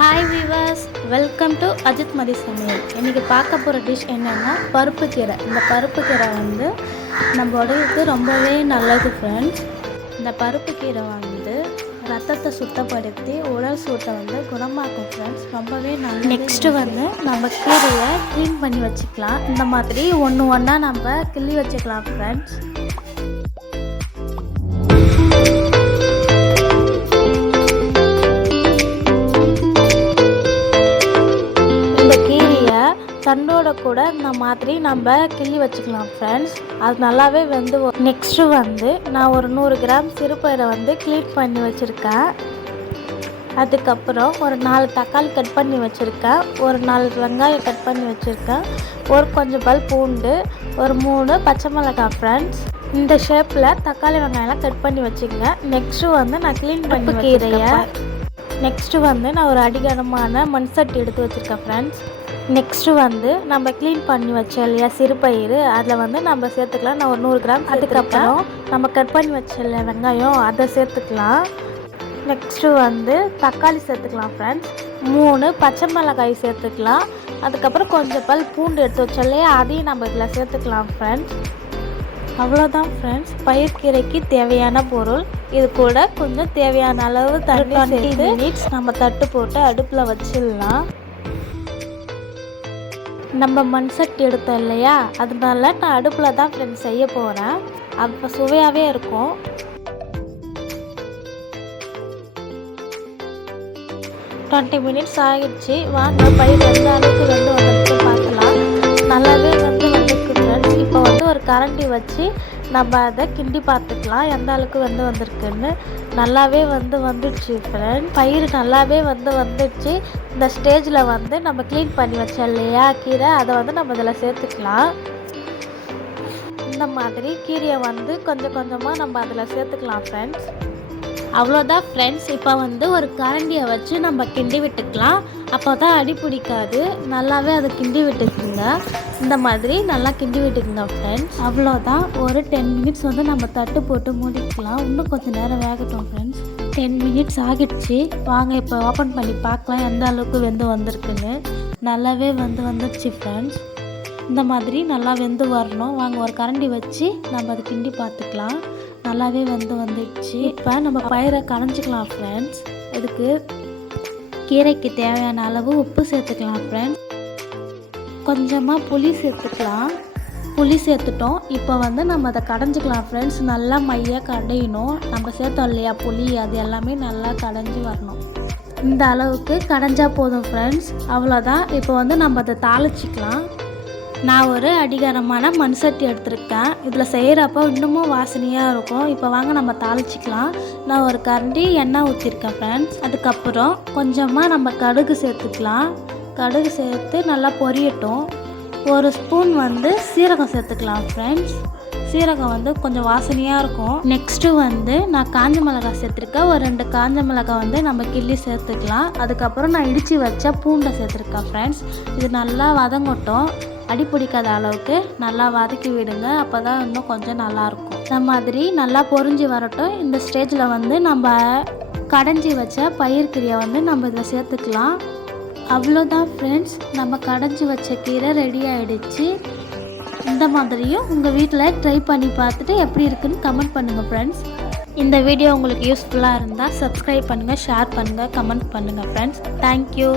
Hi viewers, welcome to Ajith Mathi சமையல். இன்றைக்கி பார்க்க போகிற டிஷ் என்னென்னா பருப்பு கீரை. இந்த பருப்பு கீரை வந்து நம்ம உடலுக்கு ரொம்பவே நல்லது ஃப்ரெண்ட்ஸ். இந்த பருப்பு கீரை வந்து ரத்தத்தை சுத்தப்படுத்தி உடல் சூட்டை வந்து குணமாக்கும் ஃப்ரெண்ட்ஸ். ரொம்பவே நல்லது. நெக்ஸ்ட்டு வந்து நம்ம கீரையை க்ளீன் பண்ணி வச்சுக்கலாம். இந்த மாதிரி ஒன்று ஒன்றா நம்ம கிள்ளி வச்சுக்கலாம் ஃப்ரெண்ட்ஸ். தண்டோட கூட இந்த மாதிரி நம்ம கிள்ளி வச்சுக்கலாம் ஃப்ரெண்ட்ஸ். அது நல்லாவே வெந்து. நெக்ஸ்ட்டு வந்து நான் ஒரு 100 கிராம் சிறுபயிரை வந்து க்ளீன் பண்ணி வச்சுருக்கேன். அதுக்கப்புறம் ஒரு 4 தக்காளி கட் பண்ணி வச்சுருக்கேன், ஒரு 4 வெங்காயம் கட் பண்ணி வச்சுருக்கேன், ஒரு கொஞ்சம் பல் பூண்டு, ஒரு 3 பச்சை மிளகாய் ஃப்ரெண்ட்ஸ். இந்த ஷேப்பில் தக்காளி வெங்காயம்லாம் கட் பண்ணி வச்சுக்கங்க. நெக்ஸ்ட்டு வந்து நான் க்ளீன் பண்ணி கீரையை நெக்ஸ்ட்டு வந்து நான் ஒரு அடிகனமான மண் சட்டி எடுத்து வச்சுருக்கேன் ஃப்ரெண்ட்ஸ். நெக்ஸ்ட்டு வந்து நம்ம க்ளீன் பண்ணி வச்சோம் இல்லையா சிறுபயிறு, அதில் வந்து நம்ம சேர்த்துக்கலாம். நான் ஒரு 100 கிராம். அதுக்கப்புறம் நம்ம கட் பண்ணி வச்ச இல்லையா வெங்காயம், அதை சேர்த்துக்கலாம். நெக்ஸ்ட்டு வந்து தக்காளி சேர்த்துக்கலாம் ஃப்ரெண்ட்ஸ். 3 பச்சை மிளகாய் சேர்த்துக்கலாம். அதுக்கப்புறம் கொஞ்சம் பல் பூண்டு எடுத்து வச்சோம் இல்லையா, அதையும் நம்ம இதில் சேர்த்துக்கலாம் ஃப்ரெண்ட்ஸ். அவ்வளோதான் ஃப்ரெண்ட்ஸ், பயிர்க்கீரைக்கு தேவையான பொருள். இது கூட கொஞ்சம் தேவையான அளவு தண்ணி சேர்த்து 20 மினிட்ஸ் நம்ம தட்டு போட்டு அடுப்பில் வச்சிடலாம். நம்ம மண் சட்டி எடுத்தோம் இல்லையா, அதனால நான் அடுப்பில் தான் ஃப்ரெண்ட்ஸ் செய்ய போகிறேன். அப்போ சுவையாகவே இருக்கும். டுவெண்ட்டி மினிட்ஸ் ஆகிடுச்சு. வாங்க பயிர் எந்த அளவுக்கு வந்துருக்கு பார்க்கலாம். நல்லாவே வந்துருக்கு ஃப்ரெண்ட்ஸ். இப்போ வந்து ஒரு கரண்டி வச்சு நம்ம அதை கிண்டி பார்த்துக்கலாம் எந்த அளவுக்கு வந்திருக்குன்னு. நல்லாவே வந்துடுச்சு ஃப்ரெண்ட்ஸ். பயிர் நல்லாவே வந்துடுச்சு. இந்த ஸ்டேஜில் வந்து நம்ம க்ளீன் பண்ணி வச்சோம் இல்லையா கீரை, அதை வந்து நம்ம இதில் சேர்த்துக்கலாம். இந்த மாதிரி கீரையை வந்து கொஞ்சம் கொஞ்சமாக நம்ம அதில் சேர்த்துக்கலாம் ஃப்ரெண்ட்ஸ். அவ்வளோதான் ஃப்ரெண்ட்ஸ். இப்போ வந்து ஒரு கரண்டியை வச்சு நம்ம கிண்டி விட்டுக்கலாம். அப்போ தான் அடி பிடிக்காது. நல்லாவே அதை கிண்டி விட்டுக்குங்க. இந்த மாதிரி நல்லா கிண்டி விட்டுக்குங்க ஃப்ரெண்ட்ஸ். அவ்வளோதான். ஒரு 10 மினிட்ஸ் வந்து நம்ம தட்டு போட்டு மூடிக்கலாம். இன்னும் கொஞ்சம் நேரம் வேகட்டும் ஃப்ரெண்ட்ஸ். 10 மினிட்ஸ் ஆகிடுச்சு. வாங்க இப்போ ஓப்பன் பண்ணி பார்க்கலாம் எந்த அளவுக்கு வந்திருக்குன்னு. நல்லாவே வந்துடுச்சு ஃப்ரெண்ட்ஸ். இந்த மாதிரி நல்லா வெந்து வரணும். வாங்க ஒரு கரண்டி வச்சு நம்ம அதை கிண்டி பார்த்துக்கலாம். நல்லாவே வந்துடுச்சு. இப்போ நம்ம பயிரை கரைஞ்சிக்கலாம் ஃப்ரெண்ட்ஸ். அதுக்கு கீரைக்கு தேவையான அளவு உப்பு சேர்த்துக்கலாம் ஃப்ரெண்ட்ஸ். கொஞ்சமாக புளி சேர்த்துக்கலாம். புளி சேர்த்துட்டோம். இப்போ வந்து நம்ம அதை கடைஞ்சிக்கலாம் ஃப்ரெண்ட்ஸ். நல்லா மையாக கடையணும். நம்ம சேர்த்தோம் இல்லையா புளி, அது எல்லாமே நல்லா கடைஞ்சி வரணும். இந்த அளவுக்கு கடைஞ்சா போதும் ஃப்ரெண்ட்ஸ். அவ்வளோதான். இப்போ வந்து நம்ம அதை தாளிச்சிக்கலாம். நான் ஒரு அடிகரமான மண் சட்டி எடுத்திருக்கேன். இதில் செய்கிறப்போ இன்னமும் வாசனையாக இருக்கும். இப்போ வாங்க நம்ம தாளிச்சிக்கலாம். நான் ஒரு கரண்டி எண்ணெய் ஊற்றிருக்கேன் ஃப்ரெண்ட்ஸ். அதுக்கப்புறம் கொஞ்சமாக நம்ம கடுகு சேர்த்துக்கலாம். கடுகு சேர்த்து நல்லா பொரியட்டும். ஒரு ஸ்பூன் வந்து சீரகம் சேர்த்துக்கலாம் ஃப்ரெண்ட்ஸ். சீரகம் வந்து கொஞ்சம் வாசனையாக இருக்கும். நெக்ஸ்ட்டு வந்து நான் காஞ்ச மிளகாய் சேர்த்துருக்கேன். ஒரு 2 காஞ்ச மிளகாய் வந்து நம்ம கிள்ளி சேர்த்துக்கலாம். அதுக்கப்புறம் நான் இடித்து வச்ச பூண்டை சேர்த்துருக்கேன் ஃப்ரெண்ட்ஸ். இது நல்லா வதங்கட்டும். அடி பிடிக்காத அளவுக்கு நல்லா வதக்கி விடுங்க. அப்போ தான் இன்னும் கொஞ்சம் நல்லாயிருக்கும். இந்த மாதிரி நல்லா பொரிஞ்சு வரட்டும். இந்த ஸ்டேஜில் வந்து நம்ம கடைஞ்சி வச்ச பயிர்க்கீரையை வந்து நம்ம இதில் சேர்த்துக்கலாம். அவ்வளோதான் ஃப்ரெண்ட்ஸ், நம்ம கடைஞ்சி வச்ச கீரை ரெடி ஆகிடுச்சு. இந்த மாதிரியும் உங்கள் வீட்டில் ட்ரை பண்ணி பார்த்துட்டு எப்படி இருக்குன்னு கமெண்ட் பண்ணுங்கள் ஃப்ரெண்ட்ஸ். இந்த வீடியோ உங்களுக்கு யூஸ்ஃபுல்லாக இருந்தால் சப்ஸ்கிரைப் பண்ணுங்கள், ஷேர் பண்ணுங்கள், கமெண்ட் பண்ணுங்கள் ஃப்ரெண்ட்ஸ். தேங்க்யூ.